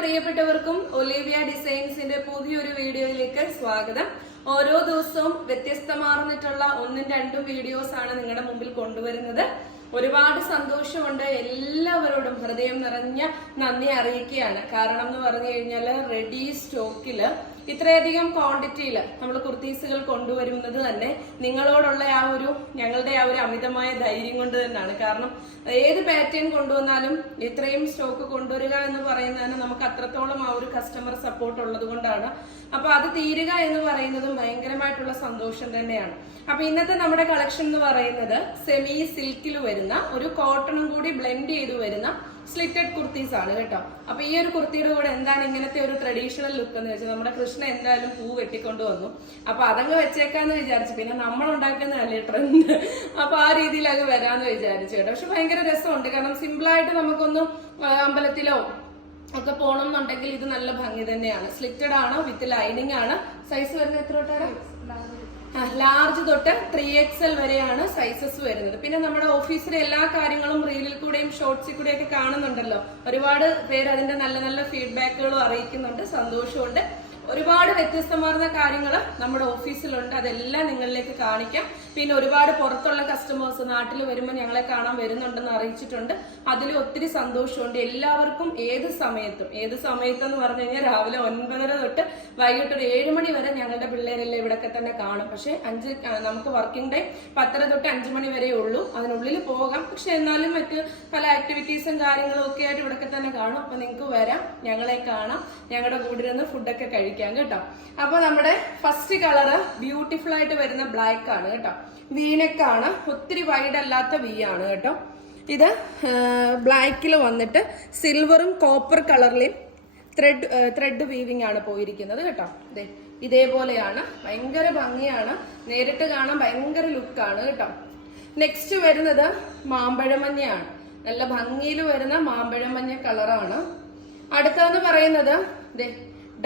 പ്രിയപ്പെട്ടവർക്കും ഒലിവിയ ഡിസൈൻസിന്റെ പുതിയൊരു വീഡിയോയിലേക്ക് സ്വാഗതം. ഓരോ ദിവസവും വ്യത്യസ്തമാർന്നിട്ടുള്ള ഒന്നും രണ്ടും വീഡിയോസ് ആണ് നിങ്ങളുടെ മുമ്പിൽ കൊണ്ടുവരുന്നത്. ഒരുപാട് സന്തോഷമുണ്ട്. എല്ലാവരോടും ഹൃദയം നിറഞ്ഞ നന്ദി അറിയിക്കുകയാണ്. കാരണം എന്ന് പറഞ്ഞു കഴിഞ്ഞാൽ റെഡി സ്റ്റോക്കിൽ ഇത്രയധികം ക്വാണ്ടിറ്റിയിൽ നമ്മൾ കുർത്തീസുകൾ കൊണ്ടുവരുന്നത് തന്നെ നിങ്ങളോടുള്ള ആ ഒരു ഞങ്ങളുടെ ആ ഒരു അമിതമായ ധൈര്യം കൊണ്ട് തന്നെയാണ്. കാരണം ഏത് പാറ്റേൺ കൊണ്ടുവന്നാലും ഇത്രയും സ്റ്റോക്ക് കൊണ്ടുവരിക എന്ന് പറയുന്നതിന് നമുക്ക് അത്രത്തോളം ആ ഒരു കസ്റ്റമർ സപ്പോർട്ട് ഉള്ളത് കൊണ്ടാണ്. അപ്പൊ അത് തീരുക എന്ന് പറയുന്നതും ഭയങ്കരമായിട്ടുള്ള സന്തോഷം തന്നെയാണ്. അപ്പൊ ഇന്നത്തെ നമ്മുടെ കളക്ഷൻ എന്ന് പറയുന്നത് സെമി സിൽക്കിൽ വരുന്ന ഒരു കോട്ടണും കൂടി ബ്ലെൻഡ് ചെയ്ത് വരുന്ന സ്ലിറ്റഡ് കുർത്തീസ് ആണ് കേട്ടോ. അപ്പൊ ഈ ഒരു കുർത്തിയുടെ കൂടെ എന്താണ് ഇങ്ങനത്തെ ഒരു ട്രഡീഷണൽ ലുക്ക് എന്ന് വെച്ചാൽ നമ്മുടെ കൃഷ്ണ എന്തായാലും പൂ വെട്ടിക്കൊണ്ട് വന്നു. അപ്പൊ അതങ്ങ് വെച്ചേക്കാന്ന് വിചാരിച്ചു. പിന്നെ നമ്മൾ ഉണ്ടാക്കുന്നതല്ലേ ട്രെൻഡ് അപ്പൊ ആ രീതിയിൽ അങ്ങ് വരാന്ന് വിചാരിച്ചു കേട്ടോ. പക്ഷെ ഭയങ്കര രസമുണ്ട്. കാരണം സിമ്പിൾ ആയിട്ട് നമുക്കൊന്നും അമ്പലത്തിലോ ഒക്കെ പോകണം എന്നുണ്ടെങ്കിൽ ഇത് നല്ല ഭംഗി തന്നെയാണ്. സ്ലിറ്റഡ് ആണ്? വിത്ത് ലൈനിങ് ആണ്. സൈസ് വരുന്നത് എത്ര തൊട്ടാണ്? ലാർജ് തൊട്ട് ത്രീ എക്സ് എൽ വരെയാണ് സൈസസ് വരുന്നത്. പിന്നെ നമ്മുടെ ഓഫീസിലെ എല്ലാ കാര്യങ്ങളും റീലിൽ കൂടെയും ഷോർട്സിൽ കൂടെയൊക്കെ കാണുന്നുണ്ടല്ലോ. ഒരുപാട് പേര് അതിന്റെ നല്ല നല്ല ഫീഡ്ബാക്കുകളും അറിയിക്കുന്നുണ്ട്. സന്തോഷമുണ്ട്. ഒരുപാട് വ്യത്യസ്തമാർന്ന കാര്യങ്ങൾ നമ്മുടെ ഓഫീസിലുണ്ട്. അതെല്ലാം നിങ്ങളിലേക്ക് കാണിക്കാം. പിന്നെ ഒരുപാട് പുറത്തുള്ള കസ്റ്റമേഴ്സ് നാട്ടിൽ വരുമ്പോൾ ഞങ്ങളെ കാണാൻ വരുന്നുണ്ടെന്ന് അറിയിച്ചിട്ടുണ്ട്. അതിൽ ഒത്തിരി സന്തോഷമുണ്ട്. എല്ലാവർക്കും ഏത് സമയത്തും ഏത് സമയത്തെന്ന് പറഞ്ഞു കഴിഞ്ഞാൽ രാവിലെ ഒൻപതര തൊട്ട് വൈകിട്ട് ഒരു ഏഴ് മണി വരെ ഞങ്ങളുടെ പിള്ളേരെല്ലാം ഇവിടെയൊക്കെ തന്നെ കാണും. പക്ഷേ അഞ്ച് നമുക്ക് വർക്കിംഗ് ടൈം പത്തര തൊട്ട് അഞ്ച് മണി വരെ ഉള്ളൂ. അതിനുള്ളിൽ പോകാം. പക്ഷെ എന്നാലും മറ്റ് പല ആക്ടിവിറ്റീസും കാര്യങ്ങളും ഒക്കെ ആയിട്ട് ഇവിടെയൊക്കെ തന്നെ കാണും. അപ്പൊ നിങ്ങൾക്ക് വരാം. ഞങ്ങളെ കാണാം. ഞങ്ങളുടെ കൂടെ ഇരുന്ന് ഫുഡൊക്കെ കഴിക്കാം. കേട്ടോ. അപ്പൊ നമ്മുടെ ഫസ്റ്റ് കളറ് ബ്യൂട്ടിഫുൾ ആയിട്ട് വരുന്ന ബ്ലാക്ക് ആണ് കേട്ടോ. വീനക്കാണ് ഒത്തിരി വൈഡ് അല്ലാത്ത വി ആണ് കേട്ടോ. ഇത് ബ്ലാക്കിൽ വന്നിട്ട് സിൽവറും കോപ്പർ കളറിലും ത്രെഡ് ത്രെഡ് വീവിംഗ് ആണ് പോയിരിക്കുന്നത് കേട്ടോ. അതെ ഇതേപോലെയാണ്. ഭയങ്കര ഭംഗിയാണ്. നേരിട്ട് കാണാൻ ഭയങ്കര ലുക്കാണ് കേട്ടോ. നെക്സ്റ്റ് വരുന്നത് മാമ്പഴമഞ്ഞയാണ്. നല്ല ഭംഗിയിൽ വരുന്ന മാമ്പഴമഞ്ഞ കളറാണ് അടുത്തതെന്ന് പറയുന്നത്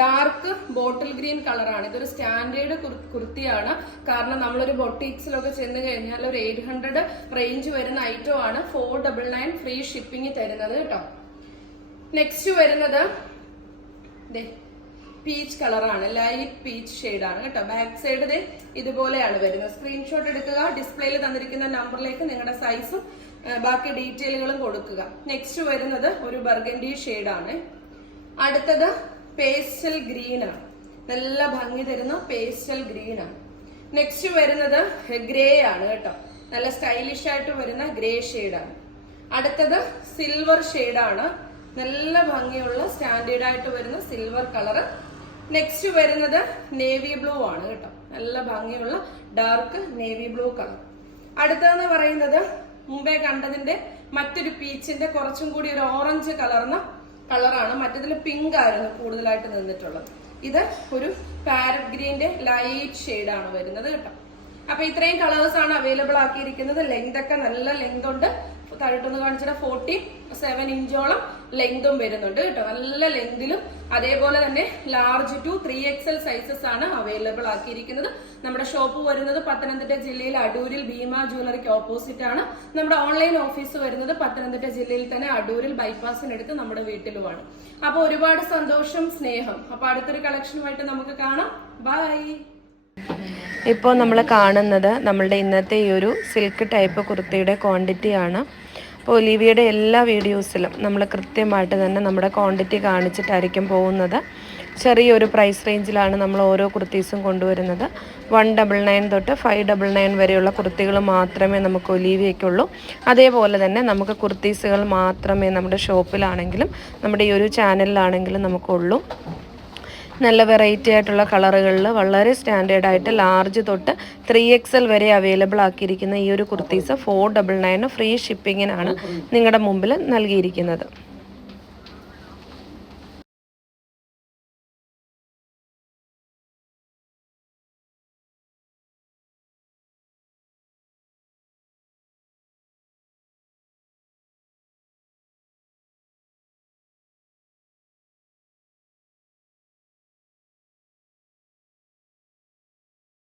ഡാർക്ക് ബോട്ടിൽ ഗ്രീൻ കളറാണ് ഇതൊരു സ്റ്റാൻഡേർഡ് കുർത്തിയാണ്. കാരണം നമ്മളൊരു ബൊട്ടീക്സിലൊക്കെ ചെന്ന് കഴിഞ്ഞാൽ ഒരു എയ്റ്റ് ഹൺഡ്രഡ് റേഞ്ച് വരുന്ന ഐറ്റം ആണ് four double nine free shipping തരുന്നത് കേട്ടോ. നെക്സ്റ്റ് വരുന്നത് പീച്ച് കളറാണ് ലൈറ്റ് പീച്ച് ഷെയ്ഡാണ് കേട്ടോ. ബാക്ക് സൈഡ് ദേ ഇതുപോലെയാണ് വരുന്നത്. സ്ക്രീൻഷോട്ട് എടുക്കുക. ഡിസ്പ്ലേയിൽ തന്നിരിക്കുന്ന നമ്പറിലേക്ക് നിങ്ങളുടെ സൈസും ബാക്കി ഡീറ്റെയിലുകളും കൊടുക്കുക. നെക്സ്റ്റ് വരുന്നത് ഒരു ബർഗൻഡി ഷെയ്ഡാണ് അടുത്തത് പേസ്റ്റൽ ഗ്രീൻ ആണ്. നല്ല ഭംഗി തരുന്ന പേസ്റ്റൽ ഗ്രീൻ ആണ്. നെക്സ്റ്റ് വരുന്നത് ഗ്രേ ആണ് കേട്ടോ. നല്ല സ്റ്റൈലിഷ് ആയിട്ട് വരുന്ന ഗ്രേ ഷെയ്ഡാണ് അടുത്തത് സിൽവർ ഷെയ്ഡാണ് നല്ല ഭംഗിയുള്ള സ്റ്റാൻഡേർഡ് ആയിട്ട് വരുന്ന സിൽവർ കളർ നെക്സ്റ്റ് വരുന്നത് നേവി ബ്ലൂ ആണ് കേട്ടോ. നല്ല ഭംഗിയുള്ള ഡാർക്ക് നേവി ബ്ലൂ കളർ അടുത്തതെന്ന് പറയുന്നത് മുമ്പേ കണ്ടതിന്റെ മറ്റൊരു പീച്ചിന്റെ കുറച്ചും കൂടി ഒരു ഓറഞ്ച് കലർന്ന കളറാണ്. മറ്റതിൽ പിങ്ക് ആയിരുന്നു കൂടുതലായിട്ട് നിന്നിട്ടുള്ളത്. ഇത് ഒരു പാരറ്റ് ഗ്രീന്റെ ലൈറ്റ് ഷെയ്ഡാണ് വരുന്നത് കേട്ടോ. അപ്പൊ ഇത്രയും കളേഴ്സ് ആണ് അവൈലബിൾ ആക്കിയിരിക്കുന്നത്. ലെങ്ത് ഒക്കെ നല്ല ലെങ്ത് ഉണ്ട് താഴോട്ടൊന്ന് കാണിച്ചിട്ട് ഫോർട്ടി സെവൻ ഇഞ്ചോളം ലെങ്തും വരുന്നുണ്ട് കേട്ടോ. നല്ല ലെങ്തിലും അതേപോലെ തന്നെ large to three XL sizes ആണ് അവൈലബിൾ ആക്കിയിരിക്കുന്നത്. നമ്മുടെ ഷോപ്പ് വരുന്നത് പത്തനംതിട്ട ജില്ലയിൽ അടൂരിൽ ഭീമ ജ്വല്ലറിക്ക് ഓപ്പോസിറ്റ് ആണ്. നമ്മുടെ ഓൺലൈൻ ഓഫീസ് വരുന്നത് പത്തനംതിട്ട ജില്ലയിൽ തന്നെ അടൂരിൽ ബൈപ്പാസിനടുത്ത് നമ്മുടെ വീട്ടിലുമാണ്. അപ്പൊ ഒരുപാട് സന്തോഷം സ്നേഹം. അപ്പൊ അടുത്തൊരു കളക്ഷനുമായിട്ട് നമുക്ക് കാണാം. ബൈ ഇപ്പോൾ നമ്മൾ കാണുന്നത് നമ്മളുടെ ഇന്നത്തെ ഈ ഒരു സിൽക്ക് ടൈപ്പ് കുർത്തിയുടെ ക്വാണ്ടിറ്റിയാണ് അപ്പോൾ ഒലിവിയുടെ എല്ലാ വീഡിയോസിലും നമ്മൾ കൃത്യമായിട്ട് തന്നെ നമ്മുടെ ക്വാണ്ടിറ്റി കാണിച്ചിട്ടായിരിക്കും പോകുന്നത്. ചെറിയൊരു പ്രൈസ് റേഞ്ചിലാണ് നമ്മൾ ഓരോ കുർത്തീസും കൊണ്ടുവരുന്നത്. വൺ ഡബിൾ നയൻ തൊട്ട് ഫൈവ് ഡബിൾ നയൻ വരെയുള്ള കുർത്തികൾ മാത്രമേ നമുക്ക് ഒലീവിയയ്ക്കുള്ളൂ. അതേപോലെ തന്നെ നമുക്ക് കുർത്തീസുകൾ മാത്രമേ നമ്മുടെ ഷോപ്പിലാണെങ്കിലും നമ്മുടെ ഈ ഒരു ചാനലിലാണെങ്കിലും നമുക്കുള്ളൂ നല്ല വെറൈറ്റി ആയിട്ടുള്ള കളറുകളിൽ വളരെ സ്റ്റാൻഡേർഡ് ആയിട്ട് ലാർജ് തൊട്ട് ത്രീ എക്സ് എൽ വരെ അവൈലബിൾ ആക്കിയിരിക്കുന്ന ഈ ഒരു kurtis four double nine free ഷിപ്പിങ്ങിനാണ് നിങ്ങളുടെ മുമ്പിൽ നൽകിയിരിക്കുന്നത്.